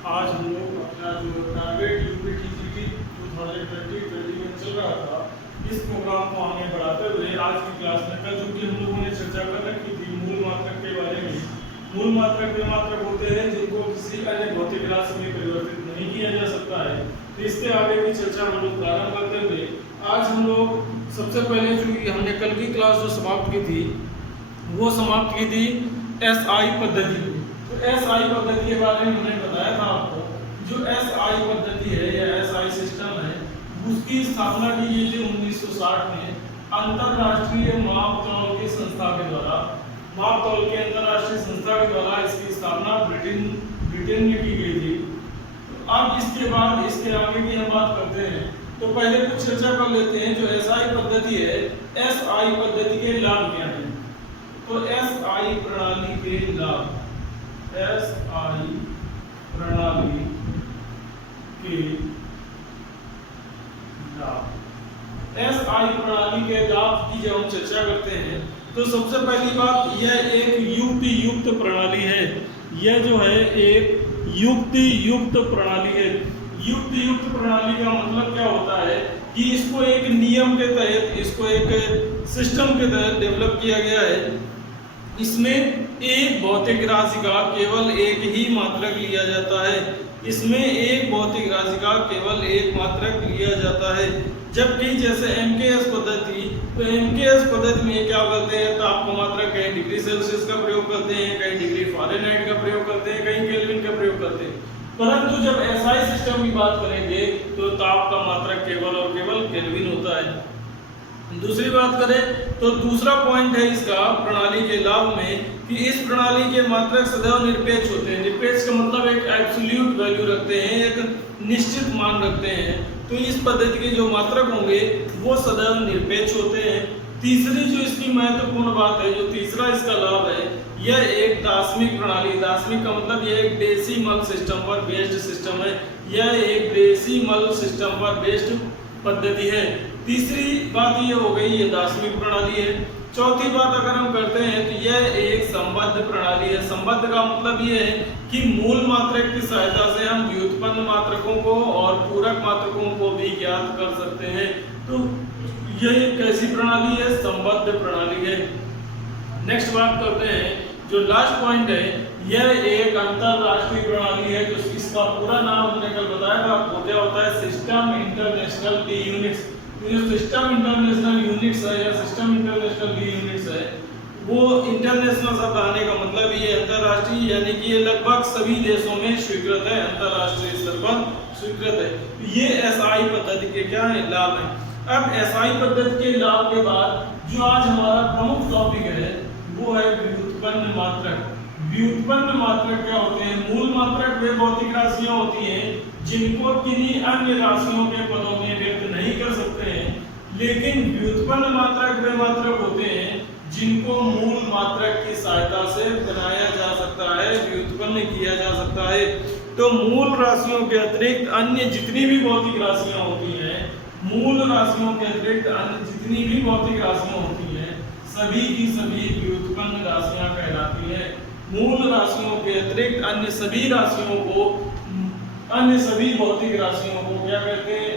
आज हम लोग अपना जो टारगेट यूपीटीजीटी 2020-21 चल रहा था, इस प्रोग्राम को आगे बढ़ाते हुए आज की क्लास में कल चूंकि हम लोगों ने चर्चा कर रखी थी मूल मात्रक के बारे में। मूल मात्रक वे मात्रक होते हैं जिनको किसी अन्य भौतिक राशि में परिवर्तित नहीं किया जा सकता है। तो इसके आगे की चर्चा हम लोग प्रारंभ करते हुए आज हम लोग सबसे पहले जो हमने कल की क्लास जो समाप्त की थी वो समाप्त की थी एसआई पद्धति। तो एसआई पद्धति के बारे में हमने बताया था आपको, जो एसआई पद्धति है या एसआई सिस्टम है उसकी स्थापना की गई थी 1960 में अंतरराष्ट्रीय माप तौल की संस्था के द्वारा। माप तौल के अंतरराष्ट्रीय संस्था के द्वारा इसकी स्थापना ब्रिटेन में की गई थी। अब इसके बाद इसके आगे की हम बात करते हैं तो पहले कुछ चर्चा कर लेते हैं जो एसआई पद्धति है। एसआई पद्धति के लाभ क्या हैं? तो एसआई प्रणाली के लाभ, एसआई प्रणाली के लाभ, एसआई प्रणाली के लाभ की जब हम चर्चा करते हैं तो सबसे पहली बात यह एक युक्ति युक्त प्रणाली है। यह जो है एक युक्ति युक्त प्रणाली है। युक्ति युक्त प्रणाली का मतलब क्या होता है कि इसको एक नियम के तहत, इसको एक सिस्टम के तहत डेवलप किया गया है। इसमें एक भौतिक राशि का केवल एक ही मात्रक लिया जाता है। इसमें एक भौतिक राशि का केवल एक मात्रक लिया जाता है। जबकि जैसे एमकेएस पद्धति, तो एमकेएस पद्धति में क्या करते हैं, ताप का मात्रक कहीं डिग्री सेल्सियस का प्रयोग करते हैं, कहीं डिग्री फ़ारेनहाइट का प्रयोग करते हैं, कहीं केल्विन का प्रयोग करते हैं। परंतु जब एसआई सिस्टम की बात करेंगे तो ताप का मात्रक केवल और केवल केल्विन होता है। दूसरी बात करें तो दूसरा पॉइंट है इसका प्रणाली के लाभ में कि इस प्रणाली के मात्रक सदैव निरपेक्ष होते हैं। निरपेक्ष का मतलब एक एब्सोल्यूट वैल्यू रखते हैं, एक निश्चित मान रखते हैं। तो इस पद्धति के जो मात्रक होंगे वो सदैव निरपेक्ष होते हैं। तीसरी जो इसकी महत्वपूर्ण बात है, जो तीसरा इसका लाभ है, यह एक दार्शनिक प्रणाली, दार्शनिक का मतलब यह एक डेसिमल सिस्टम पर बेस्ड सिस्टम है। यह एक डेसिमल सिस्टम पर बेस्ड पद्धति है। तीसरी बात ये हो गई, ये दार्शनिक प्रणाली है। चौथी बात अगर हम करते हैं तो यह एक संबद्ध प्रणाली है। संबद्ध का मतलब ये है कि मूल मात्रक की सहायता से हम व्युत्पन्न मात्रकों को और पूरक मात्रकों को भी ज्ञात कर सकते हैं। तो यह एक कैसी प्रणाली है? संबद्ध प्रणाली है। नेक्स्ट बात करते हैं, जो लास्ट पॉइंट है, यह एक अंतरराष्ट्रीय प्रणाली है। जो इसका पूरा नाम हमने कल बताया था आपको, क्या होता है? System international D units. जो सिस्टम इंटरनेशनल यूनिट्स है या सिस्टम इंटरनेशनल डी यूनिट्स है, वो इंटरनेशनल शब्द आने का मतलब ये अंतरराष्ट्रीय, यानी कि ये लगभग सभी देशों में स्वीकृत है, अंतरराष्ट्रीय स्तर पर स्वीकृत है। ये एसआई पद्धति के क्या है? लाभ है। अब एसआई पद्धति के लाभ के बाद जो आज हमारा प्रमुख टॉपिक है वो है व्युत्पन्न मात्रक। व्युत्पन्न मात्रक क्या होते हैं? मूल मात्रक वे भौतिक राशियां होती हैं जिनको किन्हीं अन्य राशियों के पदों में व्यक्त नहीं कर सकते हैं, लेकिन व्युत्पन्न मात्रक वे मात्रक होते हैं जिनको मूल मात्रक की सहायता से बनाया जा सकता है, व्युत्पन्न किया जा सकता है। तो मूल राशियों के अतिरिक्त अन्य जितनी भी भौतिक राशियां होती हैं, मूल राशियों के अतिरिक्त अन्य जितनी भी भौतिक राशियां होती हैं, सभी की सभी व्युत्पन्न राशियां कहलाती हैं। मूल राशियों के अतिरिक्त अन्य सभी राशियों को, अन्य सभी भौतिक राशियों को क्या कहते हैं?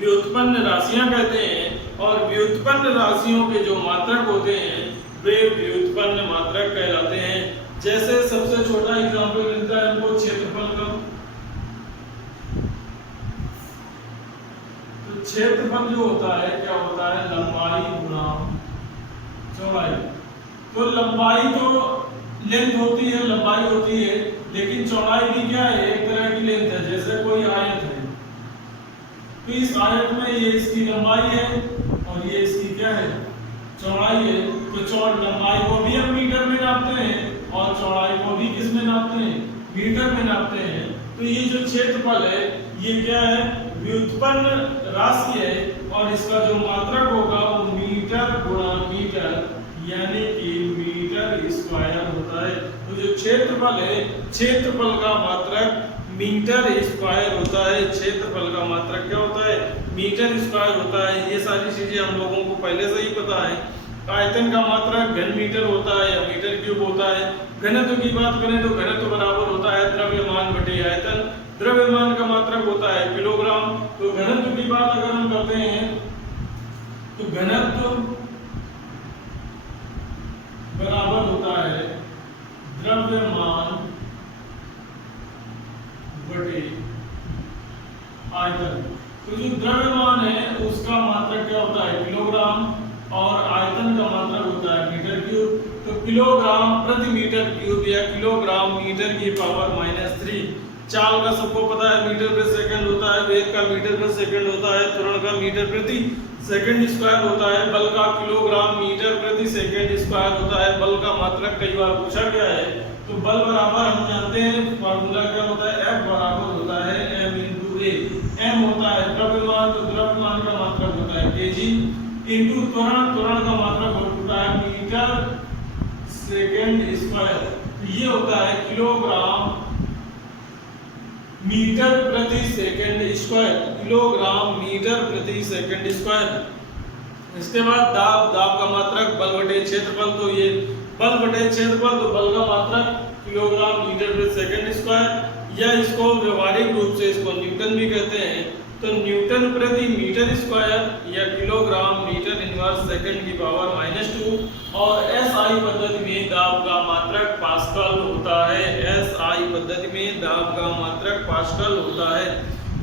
व्युत्पन्न राशियां कहते हैं। और व्युत्पन्न राशियों के जो मात्रक होते हैं वे व्युत्पन्न मात्रक कहलाते हैं। जैसे सबसे छोटा एग्जांपल मिलता है हमको क्षेत्रफल का। तो क्षेत्रफल जो होता है क्या होता है? लंबाई गुणा चौड़ाई। तो लंबाई तो लेंथ होती है, लंबाई होती है, लेकिन चौड़ाई भी क्या है? एक तरह की लेंथ है। जैसे कोई आयत है तो इस आयत में ये इसकी लंबाई है और ये इसकी क्या है? चौड़ाई है। तो लंबाई को भी हम मीटर में नापते हैं और चौड़ाई को भी किस में नापते हैं? मीटर में नापते हैं। तो ये जो क्षेत्रफल है ये क्या है? व्युत्पन्न राशि है और इसका जो मात्रक होगा वो मीटर गुणा मीटर, यानी कि मीटर स्क्वायर होता है। तो जो क्षेत्रफल है, क्षेत्रफल का मात्रक मीटर स्क्वायर होता है। क्षेत्रफल का मात्रक क्या होता है? मीटर स्क्वायर होता है। ये सारी चीजें हम लोगों को पहले से ही पता है। आयतन का मात्रक घन मीटर होता है या मीटर क्यूब होता है। घनत्व की बात करें तो घनत्व बराबर होता है द्रव्यमान आयतन। द्रव्यमान का मात्रक होता है किलोग्राम। तो घनत्व की बात अगर हम करते हैं तो घनत्व बराबर होता है द्रव्यमान बटे आयतन। तो जो द्रव्यमान है उसका मात्रक क्या होता है किलोग्राम और आयतन का मात्रक होता है मीटर क्यूब। तो किलोग्राम प्रति मीटर क्यूब या किलोग्राम मीटर की पावर -3। चाल का सबको पता है मीटर प्रति सेकंड होता है, वेग का मीटर प्रति सेकंड होता है, त्वरण का मीटर प्रति सेकंड स्क्वायर होता है, बल का किलोग्राम मीटर प्रति सेकंड स्क्वायर होता है। बल का मात्रक कई बार पूछा गया है। तो बल बराबर हम जानते हैं फार्मूला क्या होता है, F बराबर होता है m × a। m होता है द्रव्यमान, तो द्रव्यमान का मात्रक होता है kg इंटू त्वरण, त्वरण का मात्रक होता है मीटर सेकंड स्क्वायर। ये होता है किलोग्राम मीटर प्रति सेकंड स्क्वायर, किलोग्राम मीटर प्रति सेकंड स्क्वायर। इसके बाद दाब, दाब का मात्रक बल बटे क्षेत्रफल। तो ये बल बटे क्षेत्रफल, तो बल का मात्रक किलोग्राम मीटर प्रति सेकंड स्क्वायर, या इसको व्यवहारिक रूप से इसको न्यूटन भी कहते हैं। तो न्यूटन प्रति मीटर स्क्वायर या किलोग्राम मीटर इनवर्स सेकंड की पावर -2। और एसआई पद्धति में दाब का मात्रक पास्कल होता है। एसआई पद्धति में दाब का मात्रक पास्कल होता है।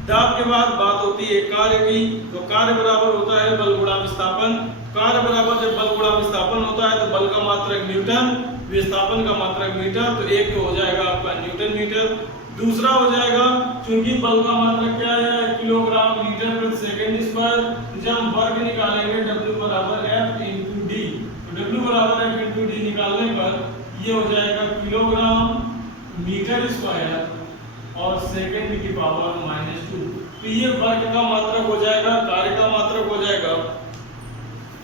दाब के बाद बात होती है कार्य की। तो कार्य बराबर होता है बल गुणा विस्थापन। कार्य बराबर जब बल गुणा विस्थापन होता है तो बल का मात्रक न्यूटन, विस्थापन का मात्रक मीटर। तो एक तो हो जाएगा आपका न्यूटन मीटर। दूसरा हो जाएगा क्योंकि बल का मात्रक क्या है किलोग्राम मीटर प्रति सेकंड स्क्वायर। जब हम वर्ग निकालेंगे W बराबर F × D। तो W बराबर F × D निकालने पर ये हो जाएगा किलोग्राम मीटर स्क्वायर और सेकंड की पावर -2। तो ये वर्ग का मात्रक हो जाएगा, कार्य का मात्रक हो जाएगा।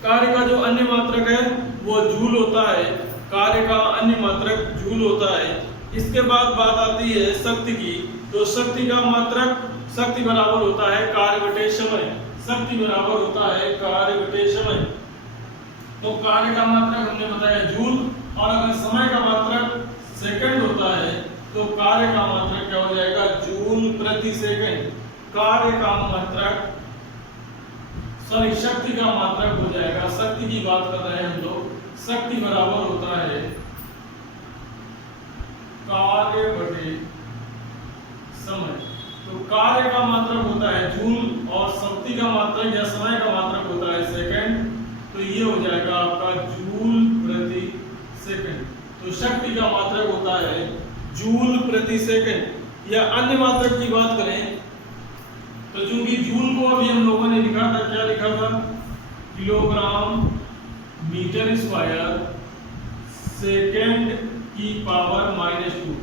कार्य का जो अन्य मात्रक है वो जूल होता है। कार्य का अन्य मात्रक जूल होता है। इसके बाद बात आती है शक्ति की। तो शक्ति का मात्रक, शक्ति बराबर होता है कार्य बटे समय। शक्ति बराबर होता है कार्य बटे समय। तो कार्य का मात्रक हमने बताया जूल, और अगर समय का मात्रक सेकंड होता है तो कार्य का मात्रक क्या हो जाएगा जूल प्रति सेकंड। कार्य का मात्रक शक्ति का मात्रक हो जाएगा, शक्ति की बात कर रहे हैं हम लोग। शक्ति बराबर होता है कार्य बटे समय। तो कार्य का मात्रक होता है जूल और शक्ति का मात्रक या समय का मात्रक होता है सेकंड। तो ये हो जाएगा आपका जूल प्रति सेकंड। तो शक्ति का मात्रक होता है जूल प्रति सेकंड। या अन्य मात्रक की बात करें तो चूंकि जूल को अभी हम लोगों ने लिखा था, क्या लिखा था किलोग्राम मीटर स्क्वायर सेकंड की पावर -2,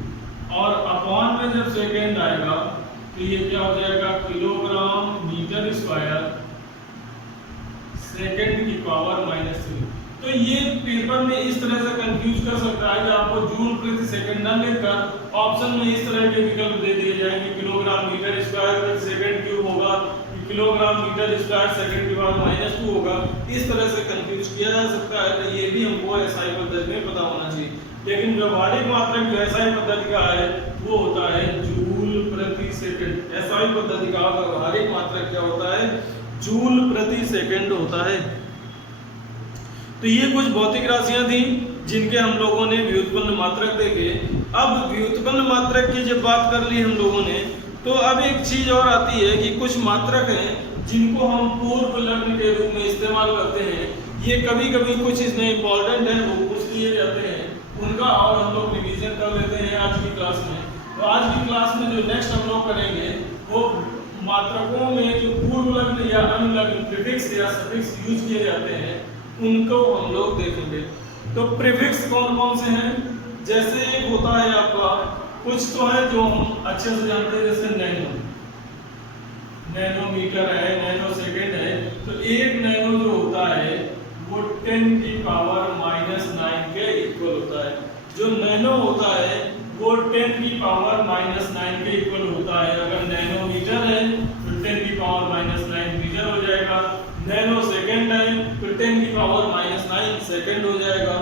और अपॉन में जब सेकंड आएगा तो ये क्या हो जाएगा किलोग्राम मीटर स्क्वायर सेकंड की पावर -3। तो ये पेपर में इस तरह से कंफ्यूज कर सकता है कि आपको जूल प्रति सेकंड न लिखकर ऑप्शन में इस तरह के विकल्प दे दिए जाएंगे, किलोग्राम मीटर स्क्वायर प्रति सेकंड क्यूब होगा, किलोग्राम मीटर स्क्वायर सेकंड की पावर -2 होगा। इस तरह से कंफ्यूज किया जा सकता है। तो ये भी हमको एसआई पद्धति में पता होना चाहिए। लेकिन व्यवहारिक मात्रक जो एसआई पद्धति का है वो होता है जूल प्रति सेकंड। एसआई पद्धति का व्यवहारिक मात्रक क्या होता है जूल प्रति सेकंड होता है। तो ये कुछ भौतिक राशियां थी जिनके हम लोगों ने व्युत्पन्न मात्रक देखे। अब व्युत्पन्न मात्रक की जब बात कर ली हम लोगों ने, तो अब एक चीज और आती है कि कुछ मात्रक हैं जिनको हम पूर्व लग्न के रूप में इस्तेमाल करते हैं। ये कभी कभी कुछ इसमें इंपॉर्टेंट है, वो पूछ लिए जाते हैं, उनका और हम लोग रिवीजन कर लेते हैं आज की क्लास में। तो आज की क्लास में जो नेक्स्ट हम लोग करेंगे वो मात्रकों में जो पूर्व लग्न या अनुलग्न प्रीफिक्स या सफिक्स यूज किए जाते हैं उनको हम लोग देखेंगे। तो प्रीफिक्स कौन कौन से हैं, जैसे एक होता है आपका, कुछ तो है जो हम अच्छे से जानते हैं, जैसे नैनोमीटर है, नैनो सेकेंड है। तो एक नैनो जो होता है वो 10 की पावर -9 के इक्वल होता है। जो नैनो होता है वो 10 की पावर -9 के इक्वल होता है। अगर नैनोमीटर है तो 10 की पावर -9 मीटर हो जाएगा। नैनो सेकेंड है तो 10 की पावर -9 सेकेंड हो जाएगा।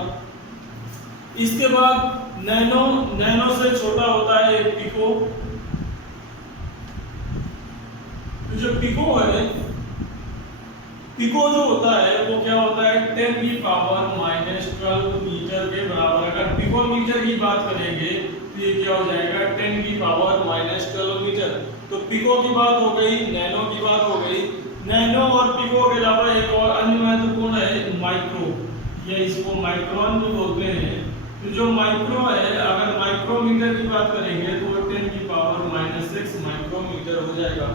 इसके बाद नैनो से छोटा होता है पिको, तो जो पिको है, पिको जो होता है वो क्या होता है 10 की पावर -12 मीटर के बराबर। अगर पिको मीटर की बात करेंगे तो ये क्या हो जाएगा 10 की पावर -12 मीटर। तो पिको की बात हो गई, नैनो की बात हो गई। नैनो और पिको के अलावा एक और अन्य महत्वपूर्ण है माइक्रो, या इसको माइक्रोन भी बोलते हैं। तो जो माइक्रो है, अगर माइक्रोमीटर की बात करेंगे तो वो 10 की पावर -6 माइक्रोमीटर हो जाएगा।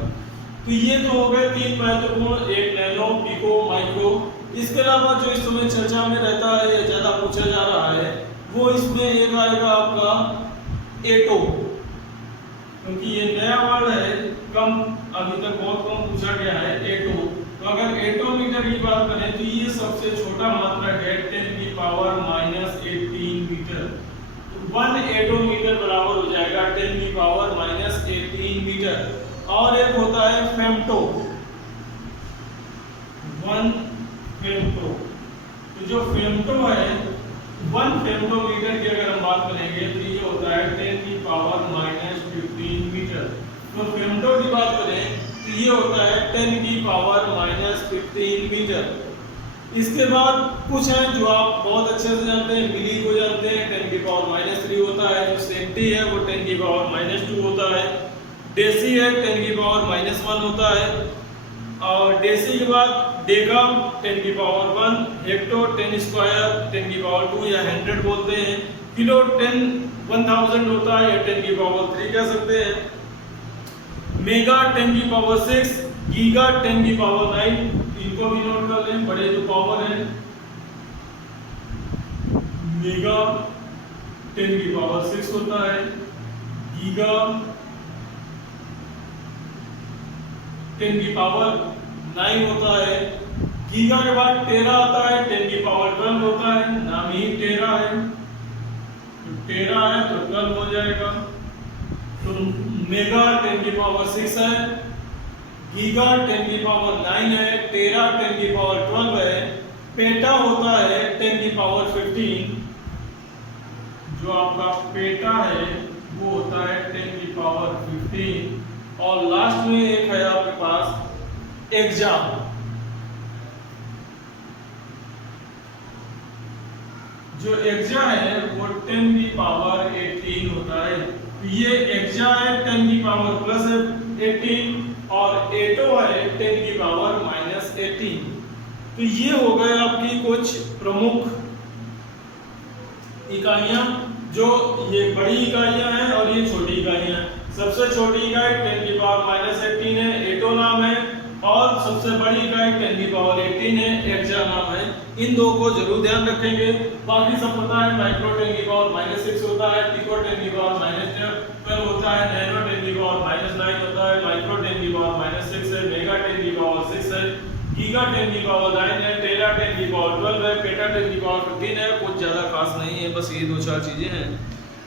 तो ये तो हो गए तीन महत्वपूर्ण, एक नैनो, पिको, माइक्रो। इसके अलावा जो इस समय चर्चा में रहता है या ज्यादा पूछा जा रहा है वो इसमें एक आएगा आपका एटो, क्योंकि ये नया वर्ड है, कम अभी तक बहुत कम पूछा गया है एटो। तो अगर एटोमीटर की बात करें तो ये सबसे छोटा मात्रक है 10 की पावर -18 मीटर। तो 1 एटोमीटर बराबर हो जाएगा 10 की पावर -18 मीटर। और एक होता है फेम्टो, 1 फेम्टो। तो जो फेम्टो है 1 फेम्टोमीटर की अगर हम बात करेंगे तो ये होता है 10 की पावर -15 मीटर। तो फेम्टो की बात करें तो ये होता है 10 की पावर -15 मीटर। इसके बाद कुछ हैं जो आप बहुत अच्छे से जानते हैं, मिली को जानते हैं, 10 की पावर -3 होता है। जो सेंटी है वो 10 की पावर -2 होता है। डेसी है 10 की पावर -1 होता है। और डेसी के बाद डेका 10 की पावर 1, हेक्टो 10 स्क्वायर 10 की पावर 2 या 100 बोलते हैं। किलो 1000 होता है या 10 की पावर 3 कह सकते हैं। मेगा 10 की पावर 6, गीगा 10 की पावर 9, इनको भी नोट कर लें, बड़े जो पावर हैं। मेगा 10 की पावर 6 होता है, गीगा 10 की पावर 9 होता है। गीगा के बाद टेरा आता है, 10 की पावर 12 होता है, नाम ही टेरा है। तो टेरा है तो 12 हो जाएगा। तो मेगा 10 की पावर 6 है, गीगा 10 की पावर 9 है, टेरा 10 की पावर 12 है, पेटा होता है 10 की पावर 15। जो आपका पेटा है वो होता है 10 की पावर 15। और लास्ट में एक है आपके पास एग्जाम। जो एक्जा है वो 10 की पावर 18 होता है। ये एक्जा है 10 की पावर प्लस 18 और एटो है 10 की पावर -18। तो ये हो गए आपकी कुछ प्रमुख इकाइयां, जो ये बड़ी इकाइयां हैं और ये छोटी इकाइयां हैं। सबसे छोटी इकाई 10 की पावर -18 है, एटो नाम है। और सबसे बड़ी इकाई 10 की पावर 18 है, एक्जा नाम है। इन दो को जरूर ध्यान रखेंगे। बाकी सब पता है, माइक्रो 10 की पावर -6 होता है, पिको 10 की पावर -12 होता है, नैनो 10 की पावर -9 होता है, माइक्रो 10 की पावर -6 है, मेगा 10 की पावर 6 है, गीगा 10 की पावर 9 है, टेरा 10 की पावर 12 है, पेटा 10 की पावर 15 है। कुछ ज्यादा खास नहीं है, बस ये 2-4 चीजें हैं।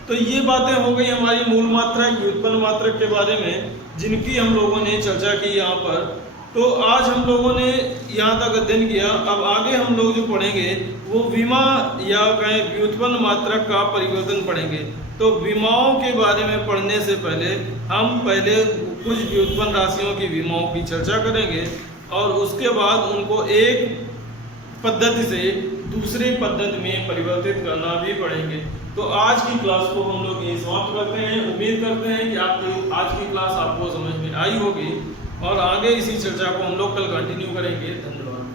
तो ये बातें हो गई हमारी मूल मात्रक, व्युत्पन्न मात्रक के बारे में, जिनकी हम लोगों ने चर्चा की यहाँ पर। तो आज हम लोगों ने यहाँ तक अध्ययन किया। अब आगे हम लोग जो पढ़ेंगे वो विमा या कहें व्युत्पन्न मात्रक का परिवर्तन पढ़ेंगे। तो विमाओं के बारे में पढ़ने से पहले हम पहले कुछ व्युत्पन्न राशियों की विमाओं की चर्चा करेंगे और उसके बाद उनको एक पद्धति से दूसरी पद्धति में परिवर्तित करना भी पड़ेंगे। तो आज की क्लास को हम लोग यही समाप्त करते हैं। उम्मीद करते हैं कि आपको आज की क्लास आपको समझ में आई होगी और आगे इसी चर्चा को हम लोग कल कंटिन्यू करेंगे। धन्यवाद।